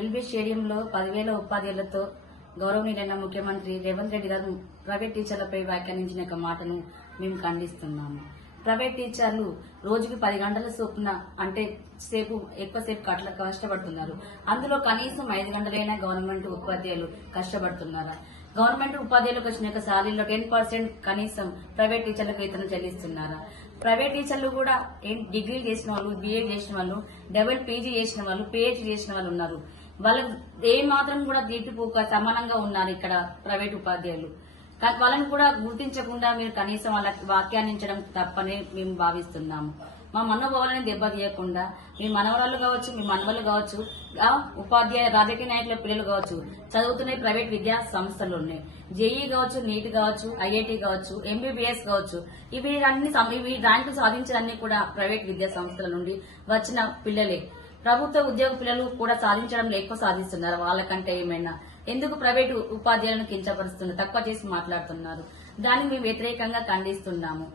LB స్టేడియంలో 10,000 ఉపాధ్యాయులతో గౌరవనీయులైన ముఖ్యమంత్రి రేవంత్ రెడ్డి గారు ప్రైవేట్ టీచర్లపై వ్యాఖ్యానించిన ఒక మాటను మేము ఖండిస్తున్నాము. ప్రైవేట్ టీచర్లు రోజుకి 10 గంటల చొప్పున అంటే ఎక్కువసేపు కష్టపడుతున్నారు. అందులో కనీసం 5 గంటలైనా గవర్నమెంట్ ఉపాధ్యాయులు కష్టపడుతున్నారా? గవర్నమెంట్ ఉపాధ్యాయులకు వచ్చిన శాలరీలో 10% కనీసం ప్రైవేట్ టీచర్లకు వేతనం చెల్లిస్తున్నారా? ప్రైవేట్ టీచర్లు కూడా డిగ్రీలు చేసిన వాళ్ళు, బీఎడ్ చేసిన వాళ్ళు, డబుల్ పీజీ చేసిన వాళ్ళు, పిహెచ్డీ చేసిన వాళ్ళు ఉన్నారు. వాళ్ళకు ఏ మాత్రం కూడా దీటిపోక సమానంగా ఉన్నారు ఇక్కడ ప్రైవేట్ ఉపాధ్యాయులు. వాళ్ళని కూడా గుర్తించకుండా మీరు కనీసం వాళ్ళకి వ్యాఖ్యానించడం తప్పని మేము భావిస్తున్నాము. మా మనోభావాలని దెబ్బతీయకుండా మీ మనవరాలు కావచ్చు, మీ మనవలు కావచ్చు, ఉపాధ్యాయ రాజకీయ నాయకుల పిల్లలు కావచ్చు, చదువుతున్న ప్రైవేట్ విద్యా సంస్థలు ఉన్నాయి. జేఈ కావచ్చు, నీట్ కావచ్చు, ఐఐటి కావచ్చు, ఎంబీబీఎస్ కావచ్చు, ఇవి ర్యాంకులు సాధించడాన్ని కూడా ప్రైవేట్ విద్యా సంస్థల నుండి వచ్చిన పిల్లలే. ప్రభుత్వ ఉద్యోగ పిల్లలు కూడా సాధించడంలో ఎక్కువ సాధిస్తున్నారు. వాళ్ళకంటే ఏమైనా ఎందుకు ప్రైవేటు ఉపాధ్యాయులను కించపరుస్తున్నారు, తక్కువ చేసి మాట్లాడుతున్నారు? దాన్ని మేము వ్యతిరేకంగా ఖండిస్తున్నాము.